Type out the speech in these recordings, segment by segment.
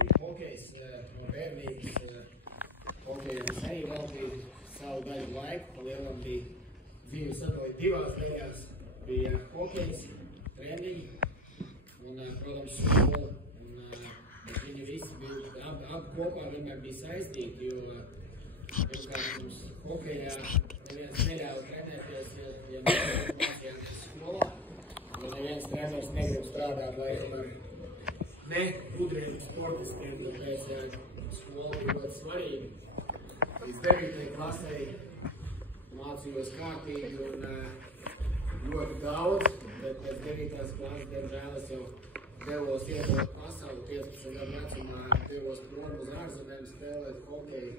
bija hokejs no bērnības. Hokejam es arī veltīju savu daļu laiku, pa lielam bija dzīves sadalīt divās daļās. Bija hokejs, treniņi un, protams, skola. Bet viņi visi bija, abi kopā vienmēr bija saistīti, jo pirmkārt mums hokejā neviens neļāva trenēties, ja mācījāmies skolā, jo neviens treners negrib strādāt, lai tomēr ne gudriem sportiskiem, tāpēc skola bija ļoti svarīga. Līdz 9. klasei mācījos kārtīgi un ļoti daudz, bet pēc 9. klases, diemžēl, es jau devos iedot pasauli 15 gadu vecumā, devos prom uz ārzemēm spēlēt hokeju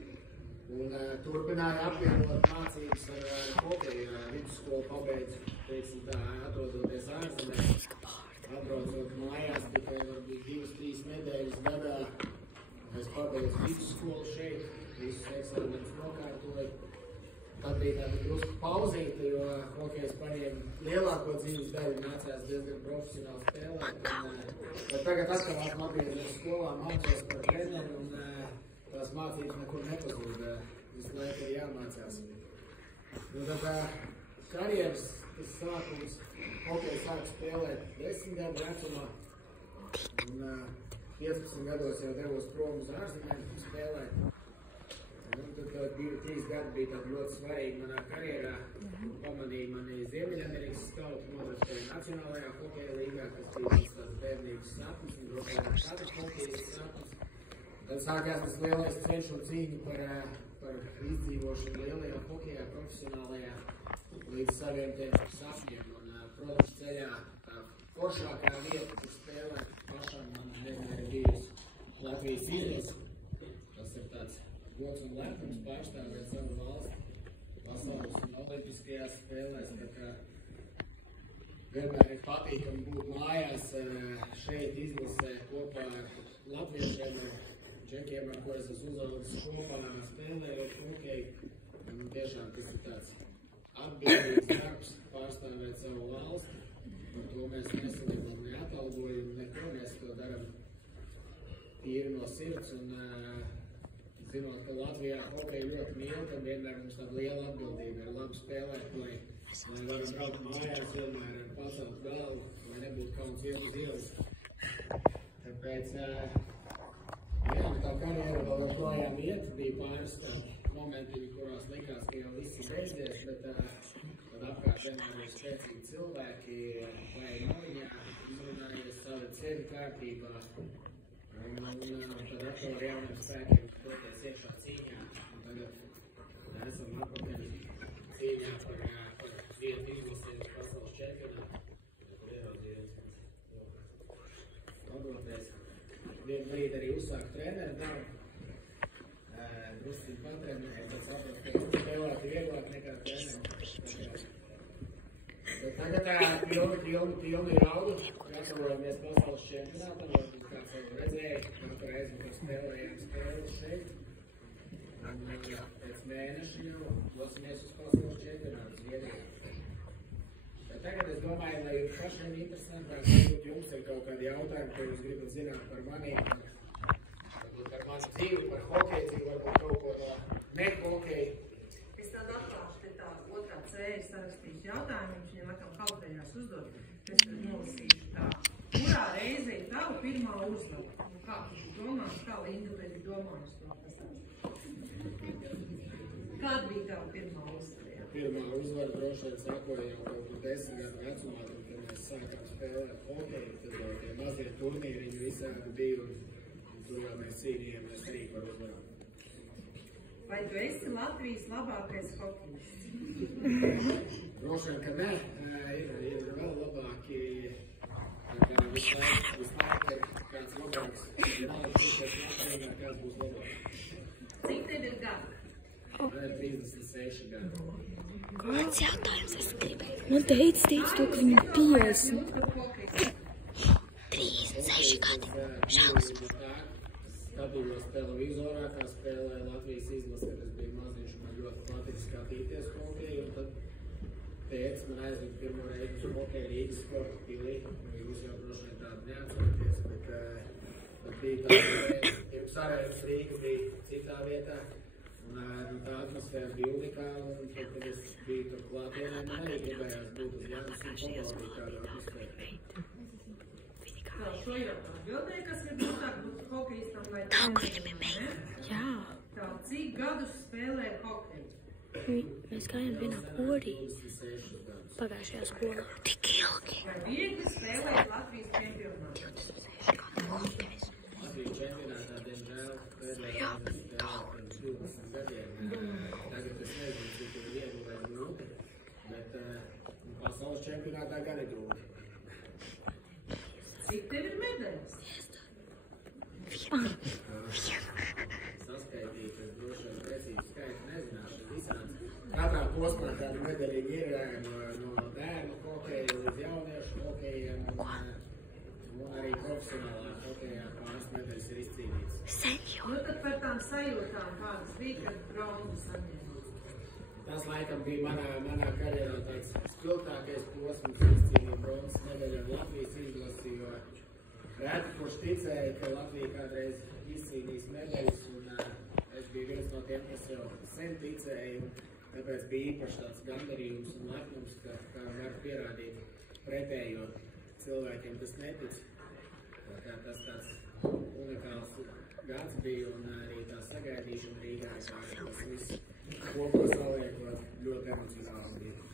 un turpināju apvienot mācības ar hokeju. Vidusskolu pabeidzu, teiksim tā, atrodoties ārzemēs, atbraucot mājās tikai varbūt 2-3 nedēļas gadā. Es pabeidzu vidusskolu šeit, visus eksāmenus nokārtoju. Tad bija tāda drusku pauzīte, jo hokejs paņēma lielāko dzīves daļu, nācās diezgan profesionāli spēlēt. Bet tagad atkal atgriežos skolā, mācos par treneru un tās mācības nekur nepazūd. Visu laiku ir jāmācās. Un tad karjeras sākums, hokejs sāku spēlēt 10 gadu vecumā. Un 15 gados jau devos prom uz ārzemēm spēlēt. Un tad 2-3 gadi bija tādi ļoti svarīgi manā karjerā. Pamanīja mani Ziemeļamerikas skauti, nodraftēja Nacionālajā hokeja līgā, kas bija tāds bērnības sapnis un droši vien katrs hokejas sapnis. Tad sākās tas lielais ceļš un cīņa par izdzīvošanu lielajā hokejā, profesionālajā, līdz saviem tiem sapņiem. Un, protams, ceļā tā foršākā vieta, kur spēlēt pašam, man vienmēr ir bijusi Latvijas izlase. Tas ir tāds gods un lepnums pārstāvēt savu valsti pasaules un olimpiskajās spēlēs, bet vienmēr ir patīkami būt mājās šeit izlasē kopā ar latviešiem, ar džekiem, ar ko es esmu uzaudzis kopā, spēlējot hokeju. Un tiešām tas ir tāds atbildīgs darbs pārstāvēt savu valsti. Par to mēs nesaņemam ne atalgojumu, neko, mēs to daram tīri no sirds. Un, zinot, ka Latvijā hokeju ļoti mīl, tad vienmēr mums tāda liela atbildība ir labi spēlēt, lai varam braukt mājās, vienmēr ar pacelt galvu, lai nebūtu kauns iet uz ielas. Tāpēc, tā karjera vēl joprojām iet, bija pāris momentiņi, kurās likās, ka jau viss ir beidzies, bet tad apkārt vienmēr ir spēcīgi cilvēki, vai noņā, izrunājies savu ceļu kārtībā. Un tad atkal ar jauniem spēkiem doties iekšā cīņā. Un tagad esam atpakaļ cīņā par vietu izlasējumu pasaules čempionātu. Kur ieraudzījums nodoties. Vienu brīdi arī uzsākt treneru darbu. Drusciņu patrenēju, tad saprast, ka spēlēt vieglāk nekā treneru. Bet tagad pilni raudu, gatavojamies pasaules čempionātam, varbūt kāds jau redzēja, katru reizi, kad spēlējām spēles šeit. Un pēc mēneša jau dosimies uz pasaules čempionātu Zviedrijā. Bet tagad es domāju, lai jums pašiem interesantāk, varbūt jums ir kaut kādi jautājumi, ko jūs gribat zināt par maniem, varbūt par manu dzīvi, par hokeju, varbūt kaut ko no ne-hokeju. Es tādu atklāšu, te tā otrā C ir sarakstījuši jautājumu, viņš viņam atkal kautrējās uzdot. Es tad nolasīšu tā. Kurā reize ir tava pirmā uzvara? Kā tu domās, kā Linda tev ir domājusi to pastāstīt? Kāda bija tava pirmā uzvara? Pirmā uzvara droši vien sākoja jau kaut kur 10 gadu vecumā, kad mēs sākām spēlēt hokeju, tad tie mazie turnīriņi visādi bija un tur jau mēs cīnījāmies arī par uzvarām. Vai tu esi Latvijas labākais hokejists? Droši vien, ka ne. Ir vēl labāki. Visu laiku ir kāds labāks. Nav tikai Latvijā, kāds būs labāks. Cik tev ir gadi? Man ir 36 gadi. Kāds jautājums es gribēju? Man teica to, ka viņam 50. 36 gadi. Šausmas. Skatījos televizorā, kā spēlē Latvijas izlase, kad es biju maziņš, man ļoti patīk skatīties hokeju, un tad tēvs man aizved pirmo reizi uz hokeju Rīgas sporta pilī. Jūs jau droši vien tādu neatceraties, bet bija tāda reize, Sarajevs Rīga bija citā vietā. Un tā atmosfēra bija unikāla, un kad es biju tur klātienē, man arī gribējās būt uz Jānis un pabaudīt tādu atmosfēru. Šo jau atbildēja, kas ir grūtāk būt hokejistam vai Tā, kur viņam ir meita. Jā. Tā, cik gadus spēlē hokeju? Mēs gājām vienā korī. Pagājušajā skolā. Tik ilgi. Vai viegli spēlēt Latvijas čempionātā? 26 gadu hokejs. Latvijas čempionātā, diemžēl, pēdējā pirms 20 gadiem. Tagad es nezinu, cik ir viegli vai grūti, bet pasaules čempionātā gan ir grūti. Cik tev ir medaļas? Saskaitīt, es droši vien precīzi skaitu nezināšu visāds. Katrā posmā kāda medaļīgi ir no bērnu hokeja līdz jauniešu hokejiem un arī profesionālā hokejā pāris medaļas ir izcīnītas. Senjor. Nu tad par tām sajūtām kādas bija, kad bronzu saņēma? Tas laikam bija manā karjerā tāds spilgtākais posms, izcīnīja bronzas medaļu ar Latvijas izlasi, jo reti kurš ticēja, ka Latvija kādreiz izcīnīs medaļas, un es biju viens no tiem, kas jau sen ticēja, un tāpēc bija īpaši tāds gandarījums un lepnums, ka var pierādīt pretējo cilvēkiem, kas netic. Tas tāds unikāls gads bija, un arī tā sagaidīšana Rīgā, tas viss kopā saliekot ļoti emocionāli bija.